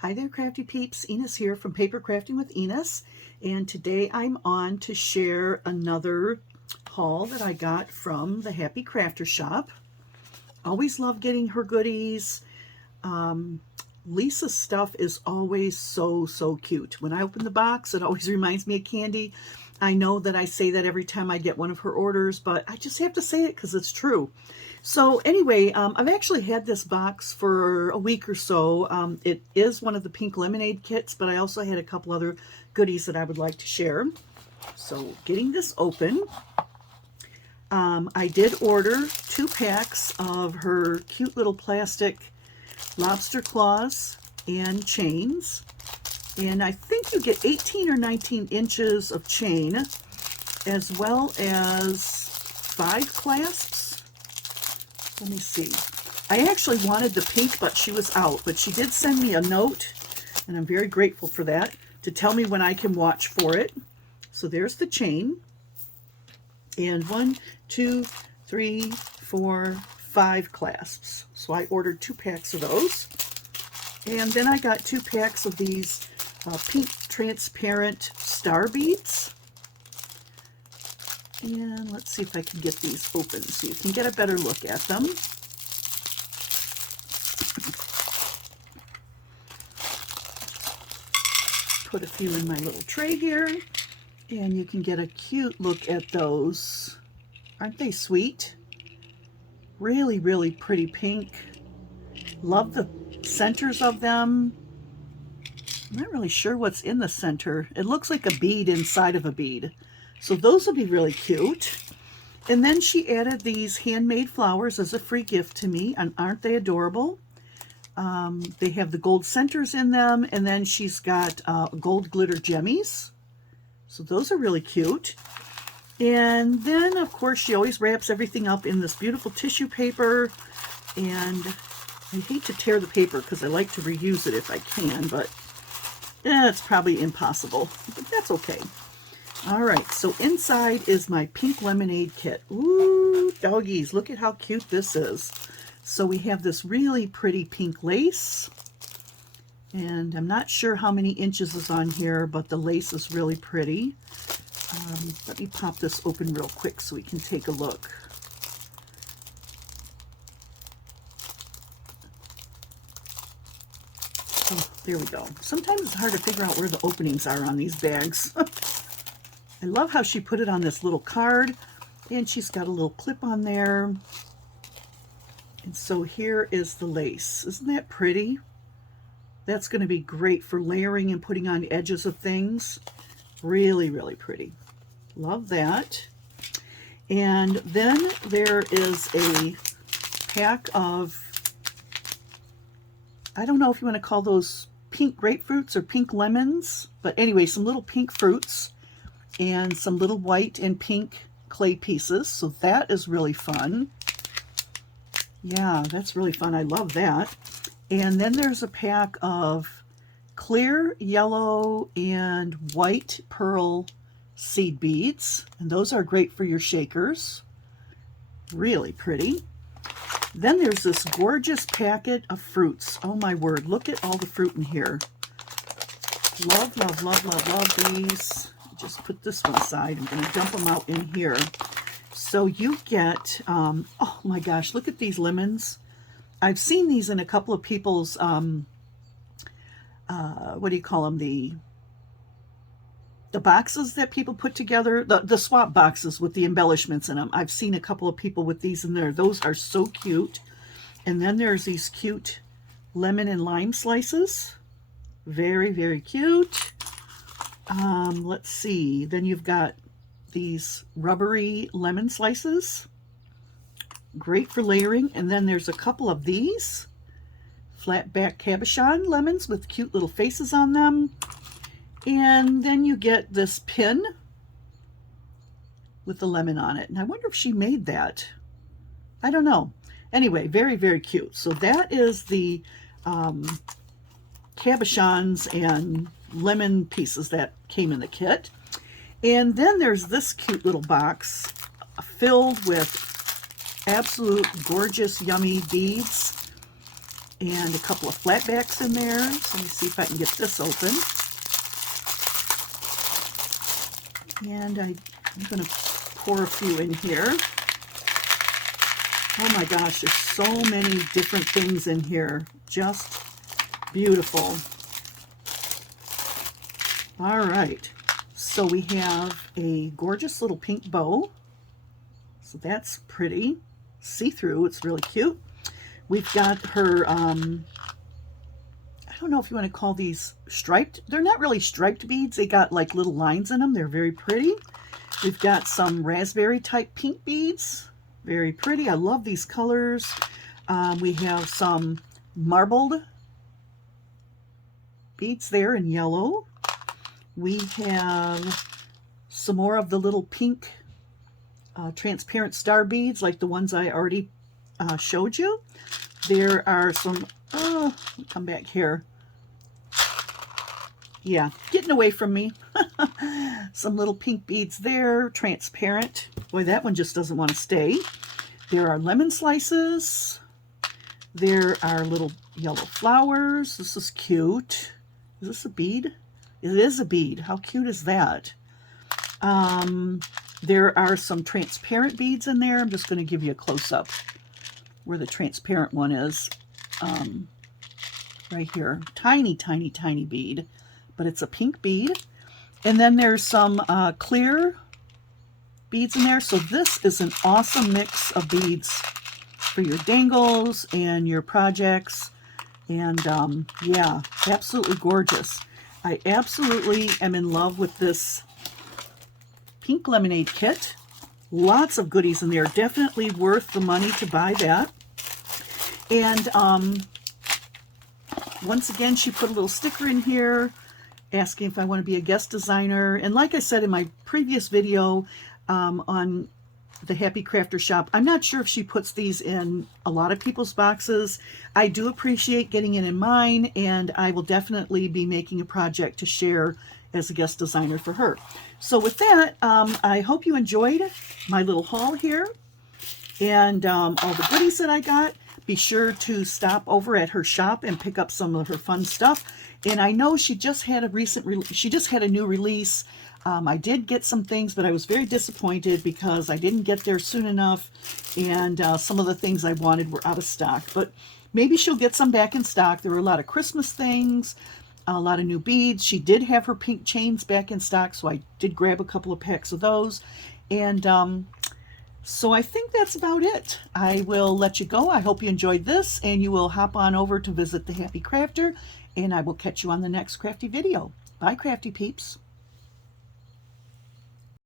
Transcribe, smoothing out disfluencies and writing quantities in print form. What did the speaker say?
Hi there, Crafty Peeps. Enis here from Paper Crafting with Enis, and today I'm on to share another haul that I got from the Happy Crafter shop. Always love getting her goodies. Lisa's stuff is always so cute. When I open the box, it always reminds me of candy. I know that I say that every time I get one of her orders, but I just have to say it because it's true. So anyway, I've actually had this box for a week or so. It is one of the pink lemonade kits, but I also had a couple other goodies that I would like to share. So getting this open, I did order 2 packs of her cute little plastic lobster claws and chains. And I think you get 18 or 19 inches of chain, as well as 5 clasps. Let me see. I actually wanted the pink, but she was out. But she did send me a note, and I'm very grateful for that, to tell me when I can watch for it. So there's the chain. And 1, 2, 3, 4, 5 clasps. So I ordered 2 packs of those. And then I got 2 packs of these pink transparent star beads. And let's see if I can get these open so you can get a better look at them. Put a few in my little tray here, and you can get a cute look at those. Aren't they sweet? Really pretty pink. Love the centers of them. I'm not really sure what's in the center. It looks like a bead inside of a bead. So those will be really cute. And then she added these handmade flowers as a free gift to me, and aren't they adorable? They have the gold centers in them, and then she's got gold glitter gemmies. So those are really cute. And then, of course, she always wraps everything up in this beautiful tissue paper. And I hate to tear the paper because I like to reuse it if I can, but it's probably impossible. But that's okay. All right, so inside is my pink lemonade kit. Ooh, doggies, look at how cute this is. So we have this really pretty pink lace, and I'm not sure how many inches is on here, but the lace is really pretty. Let me pop this open real quick so we can take a look. Oh, there we go. Sometimes it's hard to figure out where the openings are on these bags. I love how she put it on this little card, and she's got a little clip on there. And so here is the lace. Isn't that pretty? That's going to be great for layering and putting on edges of things. Really pretty. Love that. And then there is a pack of, I don't know if you want to call those pink grapefruits or pink lemons, but anyway, some little pink fruits and some little white and pink clay pieces. So that is really fun. Yeah, that's really fun. I love that. And then there's a pack of clear yellow and white pearl seed beads. And those are great for your shakers. Really pretty. Then there's this gorgeous packet of fruits. Oh my word, look at all the fruit in here. Love these. Just put this one aside. I'm going to dump them out in here. So you get, oh my gosh, look at these lemons. I've seen these in a couple of people's, what do you call them? The boxes that people put together, the swap boxes with the embellishments in them. I've seen a couple of people with these in there. Those are so cute. And then there's these cute lemon and lime slices. Very cute. Let's see. Then you've got these rubbery lemon slices. Great for layering. And then there's a couple of these flat back cabochon lemons with cute little faces on them. And then you get this pin with the lemon on it. And I wonder if she made that. I don't know. Anyway, very cute. So that is the cabochons and lemon pieces that came in the kit. And then there's this cute little box filled with absolute gorgeous, yummy beads. and a couple of flatbacks in there. So let me see if I can get this open. And I'm going to pour a few in here. Oh my gosh, there's so many different things in here. Just beautiful. All right, so we have a gorgeous little pink bow. So that's pretty. See-through, it's really cute. We've got her, I don't know if you want to call these striped. They're not really striped beads. They got like little lines in them. They're very pretty. We've got some raspberry type pink beads. Very pretty. I love these colors. We have some marbled beads there in yellow. We have some more of the little pink transparent star beads like the ones I already showed you. There are some, come back here. Yeah, getting away from me. Some little pink beads there, transparent. Boy, that one just doesn't want to stay. There are lemon slices. There are little yellow flowers. This is cute. Is this a bead? It is a bead. How cute is that? There are some transparent beads in there. I'm just going to give you a close-up where the transparent one is. Right here. Tiny, tiny, tiny bead. But it's a pink bead. And then there's some clear beads in there. So this is an awesome mix of beads for your dangles and your projects. And yeah, absolutely gorgeous. I absolutely am in love with this pink lemonade kit. Lots of goodies in there. Definitely worth the money to buy that. And once again, she put a little sticker in here asking if I want to be a guest designer. And like I said in my previous video on the Happy Crafter shop, I'm not sure if she puts these in a lot of people's boxes. I do appreciate getting it in mine, and I will definitely be making a project to share as a guest designer for her. So with that, I hope you enjoyed my little haul here and all the goodies that I got. Be sure to stop over at her shop and pick up some of her fun stuff. And I know she just had a new release. I did get some things, but I was very disappointed because I didn't get there soon enough, and some of the things I wanted were out of stock. But maybe she'll get some back in stock. There were a lot of Christmas things, a lot of new beads. She did have her pink chains back in stock, so I did grab a couple of packs of those. And so I think that's about it. I will let you go. I hope you enjoyed this, and you will hop on over to visit the Happy Crafter, and I will catch you on the next crafty video. Bye, Crafty Peeps.